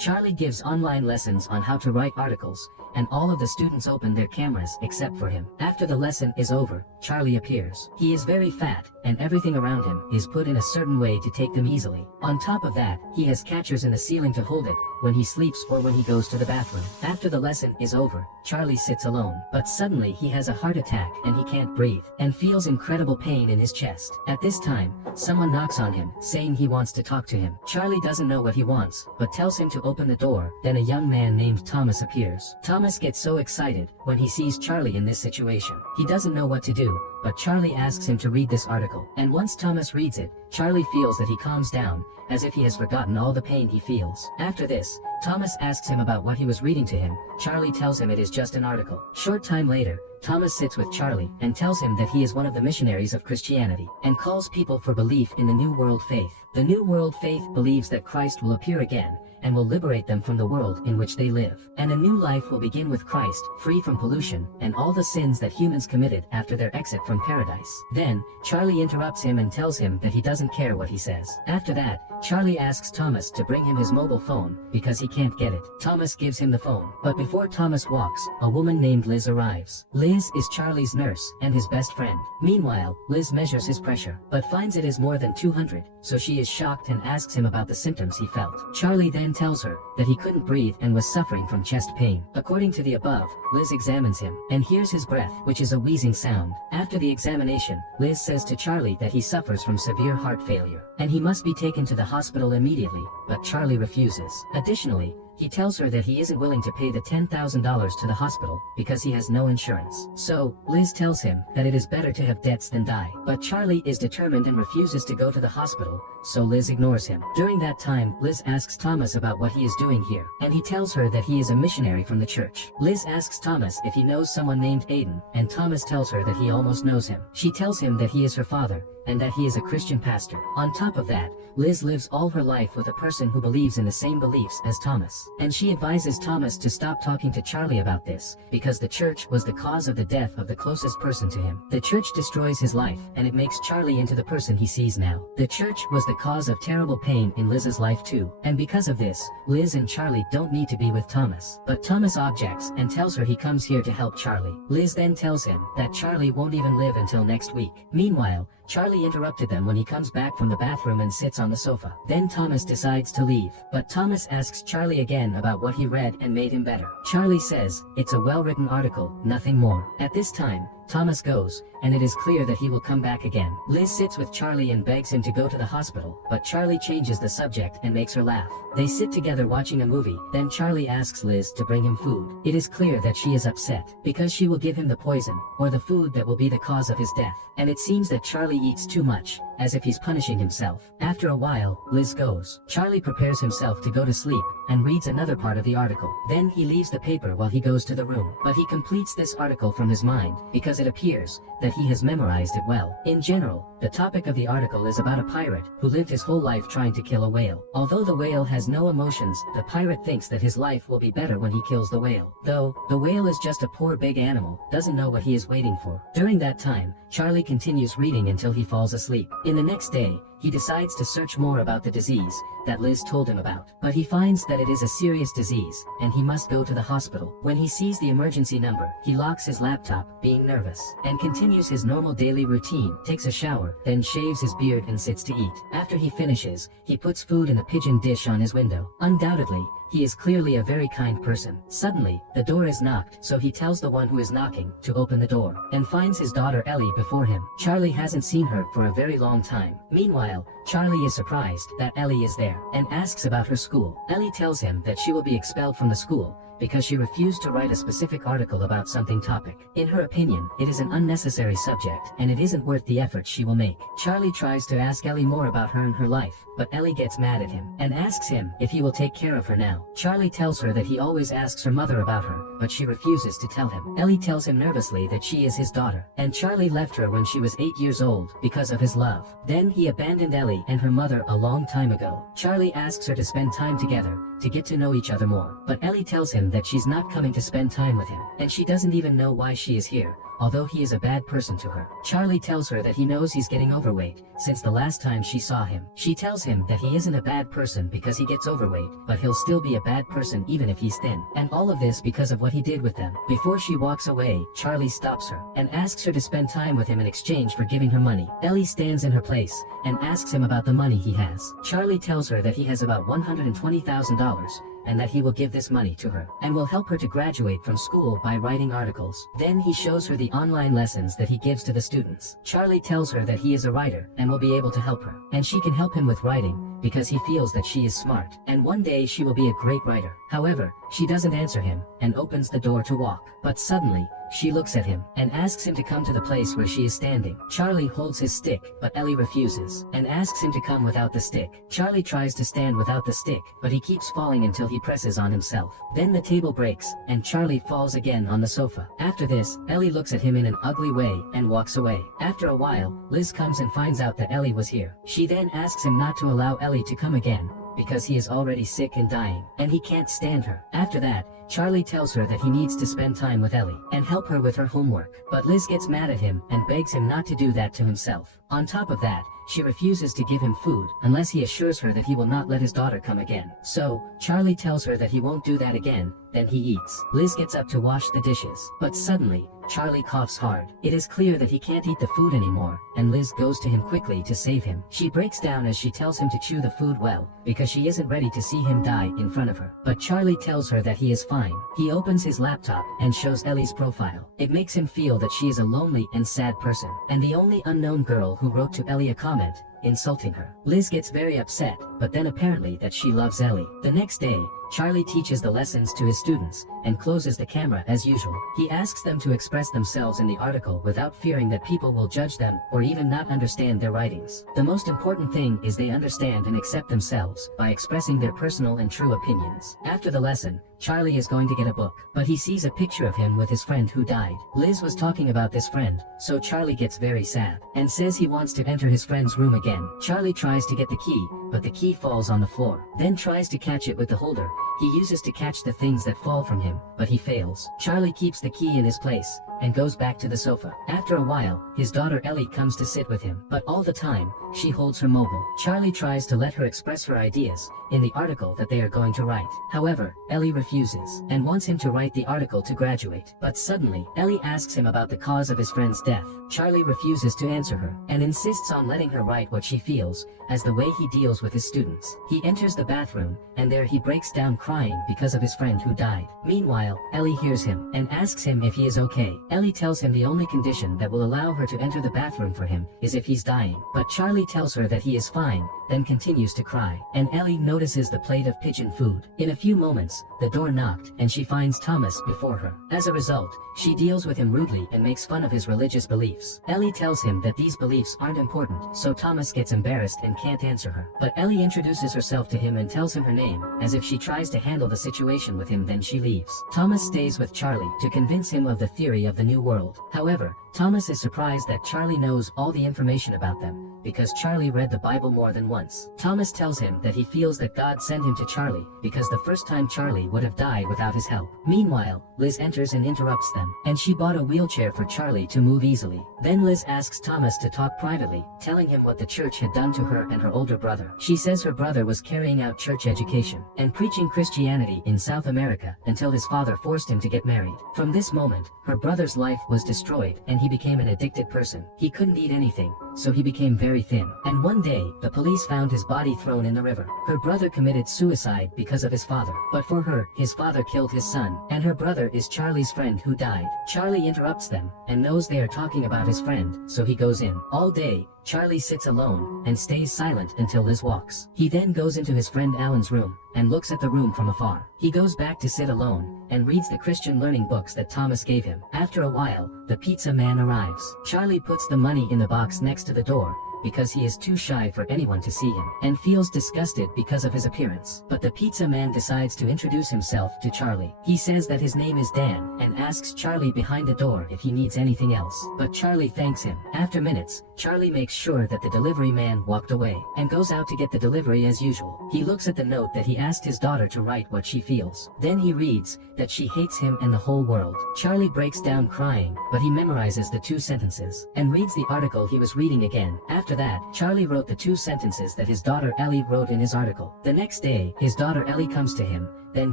Charlie gives online lessons on how to write articles, and all of the students open their cameras except for him. After the lesson is over, Charlie appears. He is very fat, and everything around him is put in a certain way to take them easily. On top of that, he has catchers in the ceiling to hold it when he sleeps or when he goes to the bathroom. After the lesson is over, Charlie sits alone, but suddenly he has a heart attack and he can't breathe, and feels incredible pain in his chest. At this time, someone knocks on him, saying he wants to talk to him. Charlie doesn't know what he wants, but tells him to open the door. Then a young man named Thomas appears. Thomas gets so excited when he sees Charlie in this situation. He doesn't know what to do, but Charlie asks him to read this article. And once Thomas reads it, Charlie feels that he calms down, as if he has forgotten all the pain he feels. After this, Thomas asks him about what he was reading to him. Charlie tells him it is just an article. Short time later, Thomas sits with Charlie and tells him that he is one of the missionaries of Christianity, and calls people for belief in the New World Faith. The New World Faith believes that Christ will appear again, and will liberate them from the world in which they live. And a new life will begin with Christ, free from pollution, and all the sins that humans committed after their exit from paradise. Then, Charlie interrupts him and tells him that he doesn't care what he says. After that, Charlie asks Thomas to bring him his mobile phone, because he can't get it. Thomas gives him the phone. But before Thomas walks, a woman named Liz arrives. Liz is Charlie's nurse, and his best friend. Meanwhile, Liz measures his pressure, but finds it is more than 200, so she is shocked and asks him about the symptoms he felt. Charlie then tells her that he couldn't breathe and was suffering from chest pain. According to the above, Liz examines him, and hears his breath, which is a wheezing sound. After the examination, Liz says to Charlie that he suffers from severe heart failure, and he must be taken to the hospital immediately, but Charlie refuses. Additionally, he tells her that he isn't willing to pay the $10,000 to the hospital because he has no insurance. So, Liz tells him that it is better to have debts than die. But Charlie is determined and refuses to go to the hospital, so Liz ignores him. During that time, Liz asks Thomas about what he is doing here, and he tells her that he is a missionary from the church. Liz asks Thomas if he knows someone named Aiden, and Thomas tells her that he almost knows him. She tells him that he is her father, and that he is a Christian pastor. On top of that, Liz lives all her life with a person who believes in the same beliefs as Thomas. And she advises Thomas to stop talking to Charlie about this, because the church was the cause of the death of the closest person to him. The church destroys his life, and it makes Charlie into the person he sees now. The church was the cause of terrible pain in Liz's life too. And because of this, Liz and Charlie don't need to be with Thomas. But Thomas objects and tells her he comes here to help Charlie. Liz then tells him that Charlie won't even live until next week. Meanwhile, Charlie interrupted them when he comes back from the bathroom and sits on the sofa. Then Thomas decides to leave, but Thomas asks Charlie again about what he read and made him better. Charlie says, it's a well-written article, nothing more. At this time, Thomas goes, and it is clear that he will come back again. Liz sits with Charlie and begs him to go to the hospital, but Charlie changes the subject and makes her laugh. They sit together watching a movie, then Charlie asks Liz to bring him food. It is clear that she is upset, because she will give him the poison, or the food that will be the cause of his death. And it seems that Charlie eats too much, as if he's punishing himself. After a while, Liz goes. Charlie prepares himself to go to sleep, and reads another part of the article. Then he leaves the paper while he goes to the room. But he completes this article from his mind, because it appears that he has memorized it well. In general, the topic of the article is about a pirate who lived his whole life trying to kill a whale. Although the whale has no emotions, the pirate thinks that his life will be better when he kills the whale. Though, the whale is just a poor big animal, doesn't know what he is waiting for. During that time, Charlie continues reading until he falls asleep. In the next day, he decides to search more about the disease that Liz told him about. But he finds that it is a serious disease, and he must go to the hospital. When he sees the emergency number, he locks his laptop, being nervous, and continues his normal daily routine, takes a shower, then shaves his beard and sits to eat. After he finishes, he puts food in a pigeon dish on his window. Undoubtedly, he is clearly a very kind person. Suddenly, the door is knocked, so he tells the one who is knocking to open the door, and finds his daughter Ellie before him. Charlie hasn't seen her for a very long time. Meanwhile, Charlie is surprised that Ellie is there, and asks about her school. Ellie tells him that she will be expelled from the school, because she refused to write a specific article about something topic. In her opinion, it is an unnecessary subject, and it isn't worth the effort she will make. Charlie tries to ask Ellie more about her and her life, but Ellie gets mad at him, and asks him if he will take care of her now. Charlie tells her that he always asks her mother about her, but she refuses to tell him. Ellie tells him nervously that she is his daughter, and Charlie left her when she was 8 years old, because of his love. Then he abandoned Ellie and her mother a long time ago. Charlie asks her to spend time together, to get to know each other more, but Ellie tells him him that she's not coming to spend time with him, and she doesn't even know why she is here, although he is a bad person to her. Charlie tells her that he knows he's getting overweight since the last time she saw him. She tells him that he isn't a bad person because he gets overweight, but he'll still be a bad person even if he's thin. And all of this because of what he did with them. Before she walks away, Charlie stops her and asks her to spend time with him in exchange for giving her money. Ellie stands in her place and asks him about the money he has. Charlie tells her that he has about $120,000 and that he will give this money to her and will help her to graduate from school by writing articles. Then he shows her the online lessons that he gives to the students. Charlie tells her that he is a writer and will be able to help her, and she can help him with writing because he feels that she is smart, and one day she will be a great writer. However, she doesn't answer him and opens the door to walk, but suddenly, she looks at him and asks him to come to the place where she is standing. Charlie holds his stick, but Ellie refuses and asks him to come without the stick. Charlie tries to stand without the stick, but he keeps falling until he presses on himself. Then the table breaks, and Charlie falls again on the sofa. After this, Ellie looks at him in an ugly way and walks away. After a while, Liz comes and finds out that Ellie was here. She then asks him not to allow Ellie to come again, because he is already sick and dying, and he can't stand her. After that, Charlie tells her that he needs to spend time with Ellie and help her with her homework, but Liz gets mad at him and begs him not to do that to himself. On top of that, she refuses to give him food unless he assures her that he will not let his daughter come again. So, Charlie tells her that he won't do that again, then he eats. Liz gets up to wash the dishes, but suddenly, Charlie coughs hard. It is clear that he can't eat the food anymore, and Liz goes to him quickly to save him. She breaks down as she tells him to chew the food well, because she isn't ready to see him die in front of her. But Charlie tells her that he is fine. He opens his laptop and shows Ellie's profile. It makes him feel that she is a lonely and sad person, and the only unknown girl who wrote to Ellie a comment, insulting her. Liz gets very upset, but then apparently that she loves Ellie. The next day, Charlie teaches the lessons to his students and closes the camera as usual. He asks them to express themselves in the article without fearing that people will judge them or even not understand their writings. The most important thing is they understand and accept themselves by expressing their personal and true opinions. After the lesson, Charlie is going to get a book, but he sees a picture of him with his friend who died. Liz was talking about this friend, so Charlie gets very sad and says he wants to enter his friend's room again. Charlie tries to get the key, but the key falls on the floor, then tries to catch it with the holder he uses to catch the things that fall from him, but he fails. Charlie keeps the key in his place and goes back to the sofa. After a while, his daughter Ellie comes to sit with him, but all the time, she holds her mobile. Charlie tries to let her express her ideas in the article that they are going to write. However, Ellie refuses and wants him to write the article to graduate. But suddenly, Ellie asks him about the cause of his friend's death. Charlie refuses to answer her and insists on letting her write what she feels as the way he deals with his students. He enters the bathroom, and there he breaks down crying because of his friend who died. Meanwhile, Ellie hears him and asks him if he is okay. Ellie tells him the only condition that will allow her to enter the bathroom for him is if he's dying. But Charlie tells her that he is fine, then continues to cry, and Ellie notices the plate of pigeon food. In a few moments, the door knocked, and she finds Thomas before her. As a result, she deals with him rudely and makes fun of his religious beliefs. Ellie tells him that these beliefs aren't important, so Thomas gets embarrassed and can't answer her. But Ellie introduces herself to him and tells him her name, as if she tries to handle the situation with him, then she leaves. Thomas stays with Charlie to convince him of the theory of the new world. However, Thomas is surprised that Charlie knows all the information about them, because Charlie read the Bible more than once. Thomas tells him that he feels that God sent him to Charlie, because the first time Charlie would have died without his help. Meanwhile, Liz enters and interrupts them, and she bought a wheelchair for Charlie to move easily. Then Liz asks Thomas to talk privately, telling him what the church had done to her and her older brother. She says her brother was carrying out church education and preaching Christianity in South America until his father forced him to get married. From this moment, her brother's life was destroyed, and he became an addicted person. He couldn't eat anything, so he became very thin. And one day, the police found his body thrown in the river. Her brother committed suicide because of his father. But for her, his father killed his son, and her brother is Charlie's friend who died. Charlie interrupts them, and knows they are talking about his friend, so he goes in. All day, Charlie sits alone, and stays silent until Liz walks. He then goes into his friend Alan's room, and looks at the room from afar. He goes back to sit alone, and reads the Christian learning books that Thomas gave him. After a while, the pizza man arrives. Charlie puts the money in the box next to the door, because he is too shy for anyone to see him, and feels disgusted because of his appearance. But the pizza man decides to introduce himself to Charlie. He says that his name is Dan, and asks Charlie behind the door if he needs anything else. But Charlie thanks him. After minutes, Charlie makes sure that the delivery man walked away, and goes out to get the delivery as usual. He looks at the note that he asked his daughter to write what she feels. Then he reads that she hates him and the whole world. Charlie breaks down crying, but he memorizes the 2 sentences, and reads the article he was reading again. After that, Charlie wrote the 2 sentences that his daughter Ellie wrote in his article. The next day, his daughter Ellie comes to him. Then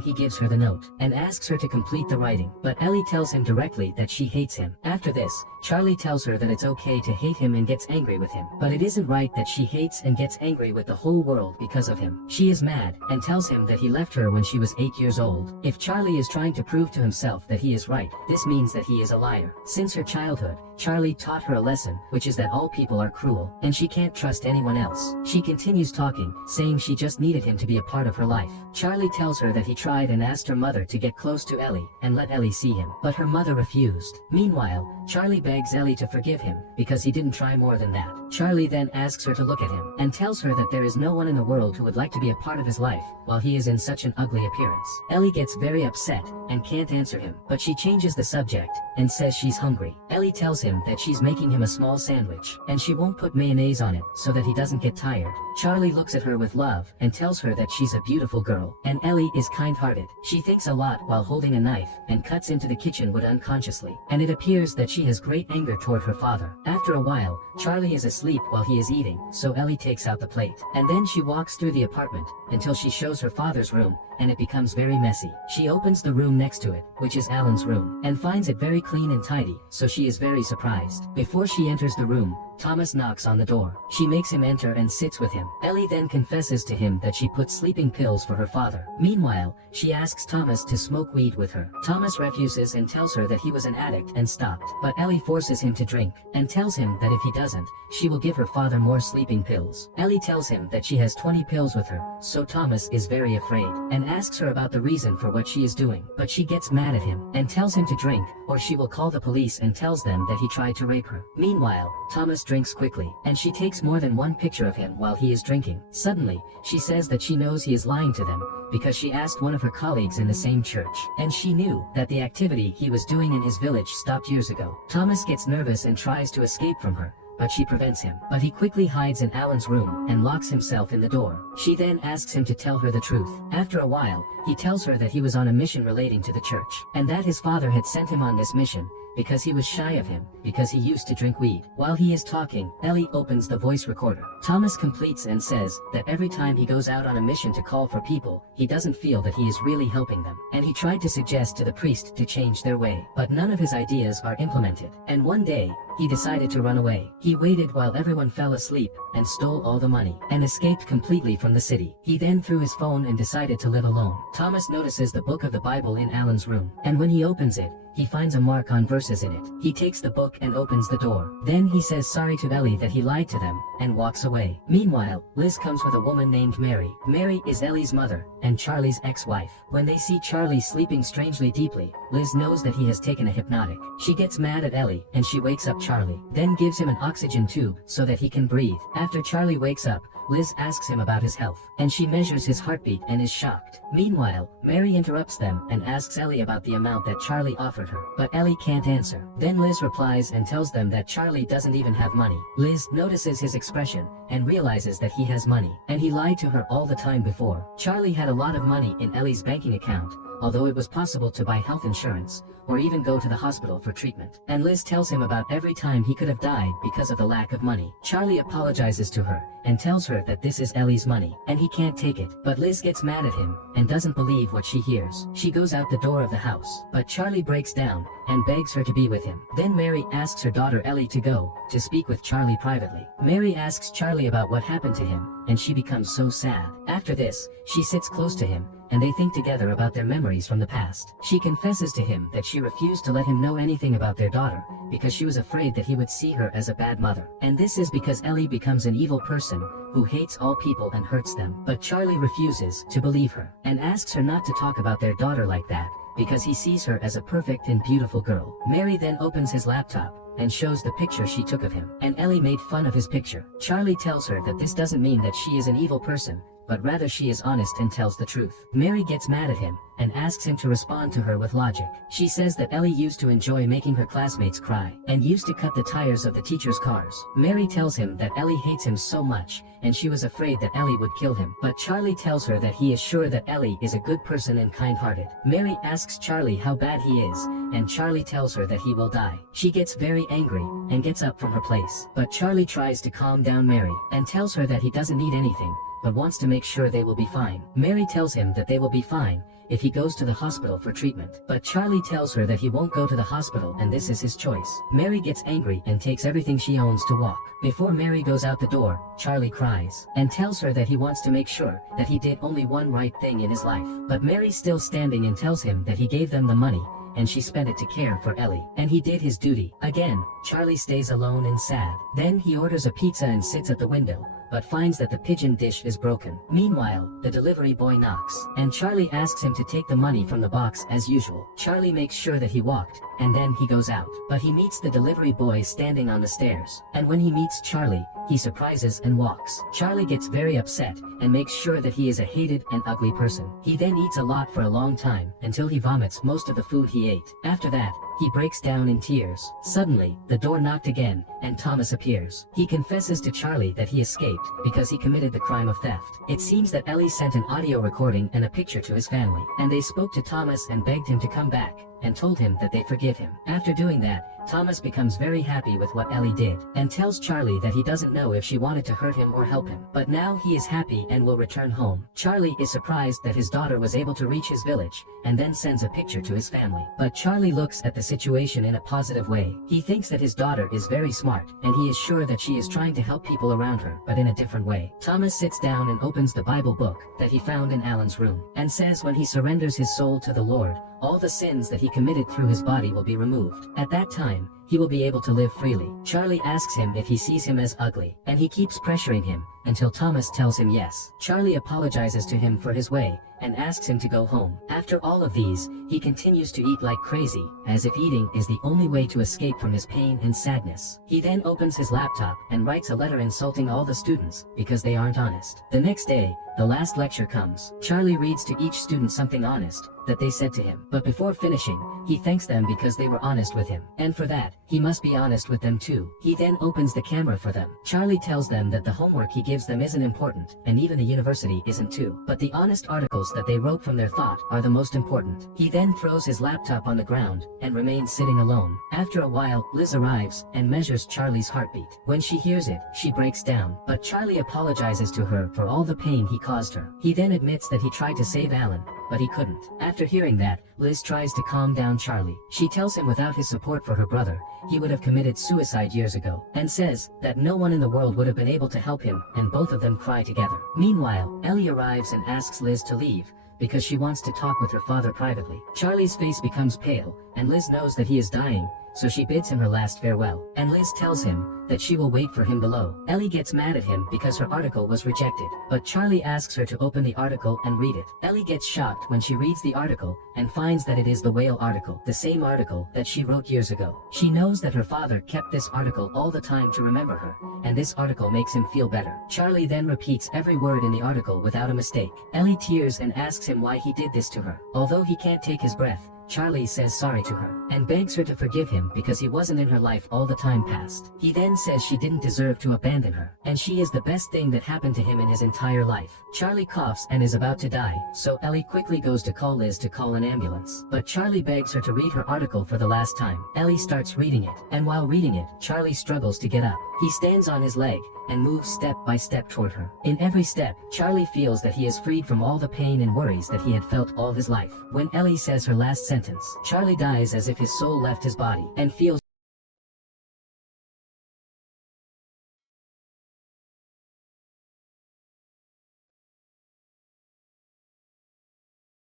he gives her the note, and asks her to complete the writing, but Ellie tells him directly that she hates him. After this, Charlie tells her that it's okay to hate him and gets angry with him, but it isn't right that she hates and gets angry with the whole world because of him. She is mad, and tells him that he left her when she was 8 years old. If Charlie is trying to prove to himself that he is right, this means that he is a liar. Since her childhood, Charlie taught her a lesson, which is that all people are cruel, and she can't trust anyone else. She continues talking, saying she just needed him to be a part of her life. Charlie tells her that he tried and asked her mother to get close to Ellie, and let Ellie see him, but her mother refused. Meanwhile, Charlie begs Ellie to forgive him, because he didn't try more than that. Charlie then asks her to look at him, and tells her that there is no one in the world who would like to be a part of his life, while he is in such an ugly appearance. Ellie gets very upset, and can't answer him, but she changes the subject, and says she's hungry. Ellie tells him that she's making him a small sandwich, and she won't put mayonnaise on it, so that he doesn't get tired. Charlie looks at her with love, and tells her that she's a beautiful girl, and Ellie is kind-hearted. She thinks a lot while holding a knife, and cuts into the kitchen wood unconsciously, and it appears that she has great anger toward her father. After a while, Charlie is asleep while he is eating, so Ellie takes out the plate, and then she walks through the apartment, until she shows her father's room, and it becomes very messy. She opens the room next to it, which is Alan's room, and finds it very clean and tidy, so she is very surprised. Before she enters the room, Thomas knocks on the door. She makes him enter and sits with him. Ellie then confesses to him that she put sleeping pills for her father. Meanwhile, she asks Thomas to smoke weed with her. Thomas refuses and tells her that he was an addict and stopped, but Ellie forces him to drink, and tells him that if he doesn't, she will give her father more sleeping pills. Ellie tells him that she has 20 pills with her, so Thomas is very afraid, and asks her about the reason for what she is doing, but she gets mad at him, and tells him to drink, or she will call the police, and tells them that he tried to rape her. Meanwhile, Thomas drinks quickly, and she takes more than one picture of him while he is drinking. Suddenly, she says that she knows he is lying to them, because she asked one of her colleagues in the same church, and she knew that the activity he was doing in his village stopped years ago. Thomas gets nervous and tries to escape from her, but she prevents him. But he quickly hides in Alan's room and locks himself in the door. She then asks him to tell her the truth. After a while, he tells her that he was on a mission relating to the church, and that his father had sent him on this mission because he was shy of him, because he used to drink weed. While he is talking, Ellie opens the voice recorder. Thomas completes and says that every time he goes out on a mission to call for people, he doesn't feel that he is really helping them, and he tried to suggest to the priest to change their way, but none of his ideas are implemented. And one day, he decided to run away. He waited while everyone fell asleep, and stole all the money, and escaped completely from the city. He then threw his phone and decided to live alone. Thomas notices the book of the Bible in Alan's room, and when he opens it, he finds a mark on verses in it. He takes the book and opens the door. Then he says sorry to Ellie that he lied to them, and walks away. Meanwhile, Liz comes with a woman named Mary. Mary is Ellie's mother, and Charlie's ex-wife. When they see Charlie sleeping strangely deeply, Liz knows that he has taken a hypnotic. She gets mad at Ellie, and she wakes up Charlie, then gives him an oxygen tube so that he can breathe. After Charlie wakes up, Liz asks him about his health, and she measures his heartbeat and is shocked. Meanwhile, Mary interrupts them and asks Ellie about the amount that Charlie offered her, but Ellie can't answer. Then Liz replies and tells them that Charlie doesn't even have money. Liz notices his expression and realizes that he has money, and he lied to her all the time before. Charlie had a lot of money in Ellie's banking account, although it was possible to buy health insurance, or even go to the hospital for treatment. And Liz tells him about every time he could have died because of the lack of money. Charlie apologizes to her, and tells her that this is Ellie's money, and he can't take it. But Liz gets mad at him, and doesn't believe what she hears. She goes out the door of the house, but Charlie breaks down, and begs her to be with him. Then Mary asks her daughter Ellie to go, to speak with Charlie privately. Mary asks Charlie about what happened to him, and she becomes so sad. After this, she sits close to him, and they think together about their memories from the past. She confesses to him that she refused to let him know anything about their daughter, because she was afraid that he would see her as a bad mother. And this is because Ellie becomes an evil person, who hates all people and hurts them. But Charlie refuses to believe her, and asks her not to talk about their daughter like that, because he sees her as a perfect and beautiful girl. Mary then opens his laptop and shows the picture she took of him, and Ellie made fun of his picture. Charlie tells her that this doesn't mean that she is an evil person, but rather she is honest and tells the truth. Mary gets mad at him and asks him to respond to her with logic. She says that Ellie used to enjoy making her classmates cry and used to cut the tires of the teachers' cars. Mary tells him that Ellie hates him so much and she was afraid that Ellie would kill him, but Charlie tells her that he is sure that Ellie is a good person and kind-hearted. Mary asks Charlie how bad he is, and Charlie tells her that he will die. She gets very angry and gets up from her place, but Charlie tries to calm down Mary and tells her that he doesn't need anything, but wants to make sure they will be fine. Mary tells him that they will be fine if he goes to the hospital for treatment, but Charlie tells her that he won't go to the hospital and this is his choice. Mary gets angry and takes everything she owns to walk. Before Mary goes out the door, Charlie cries and tells her that he wants to make sure that he did only one right thing in his life, but Mary's still standing and tells him that he gave them the money and she spent it to care for Ellie, and he did his duty. Again, Charlie stays alone and sad. Then he orders a pizza and sits at the window, but finds that the pigeon dish is broken. Meanwhile, the delivery boy knocks, and Charlie asks him to take the money from the box as usual. Charlie makes sure that he walked, and then he goes out, but he meets the delivery boy standing on the stairs, and when he meets Charlie, he surprises and walks. Charlie gets very upset and makes sure that he is a hated and ugly person. He then eats a lot for a long time until he vomits most of the food he ate. After that, he breaks down in tears. Suddenly, the door knocked again, and Thomas appears. He confesses to Charlie that he escaped because he committed the crime of theft. It seems that Ellie sent an audio recording and a picture to his family, and they spoke to Thomas and begged him to come back, and told him that they forgive him. After doing that, Thomas becomes very happy with what Ellie did, and tells Charlie that he doesn't know if she wanted to hurt him or help him, but now he is happy and will return home. Charlie is surprised that his daughter was able to reach his village, and then sends a picture to his family. But Charlie looks at the situation in a positive way. He thinks that his daughter is very smart, and he is sure that she is trying to help people around her, but in a different way. Thomas sits down and opens the Bible book that he found in Alan's room, and says when he surrenders his soul to the Lord, all the sins that he committed through his body will be removed. At that time, he will be able to live freely. Charlie asks him if he sees him as ugly, and he keeps pressuring him until Thomas tells him yes. Charlie apologizes to him for his way and asks him to go home. After all of these, he continues to eat like crazy, as if eating is the only way to escape from his pain and sadness. He then opens his laptop and writes a letter insulting all the students because they aren't honest. The next day, the last lecture comes. Charlie reads to each student something honest that they said to him, but before finishing, he thanks them because they were honest with him, and for that, he must be honest with them too. He then opens the camera for them. Charlie tells them that the homework he gives them isn't important, and even the university isn't too, but the honest articles that they wrote from their thought are the most important. He then throws his laptop on the ground and remains sitting alone. After a while, Liz arrives and measures Charlie's heartbeat. When she hears it, she breaks down, but Charlie apologizes to her for all the pain he caused her. He then admits that he tried to save Alan, but he couldn't. After hearing that, Liz tries to calm down Charlie. She tells him without his support for her brother, he would have committed suicide years ago, and says that no one in the world would have been able to help him, and both of them cry together. Meanwhile, Ellie arrives and asks Liz to leave, because she wants to talk with her father privately. Charlie's face becomes pale, and Liz knows that he is dying, so she bids him her last farewell, and Liz tells him that she will wait for him below. Ellie gets mad at him because her article was rejected, but Charlie asks her to open the article and read it. Ellie gets shocked when she reads the article and finds that it is the whale article, the same article that she wrote years ago. She knows that her father kept this article all the time to remember her, and this article makes him feel better. Charlie then repeats every word in the article without a mistake. Ellie tears and asks him why he did this to her. Although he can't take his breath, Charlie says sorry to her, and begs her to forgive him because he wasn't in her life all the time past. He then says she didn't deserve to abandon her, and she is the best thing that happened to him in his entire life. Charlie coughs and is about to die, so Ellie quickly goes to call Liz to call an ambulance. But Charlie begs her to read her article for the last time. Ellie starts reading it, and while reading it, Charlie struggles to get up. He stands on his leg and moves step by step toward her. In every step, Charlie feels that he is freed from all the pain and worries that he had felt all his life. When Ellie says her last sentence, Charlie dies as if his soul left his body, and feels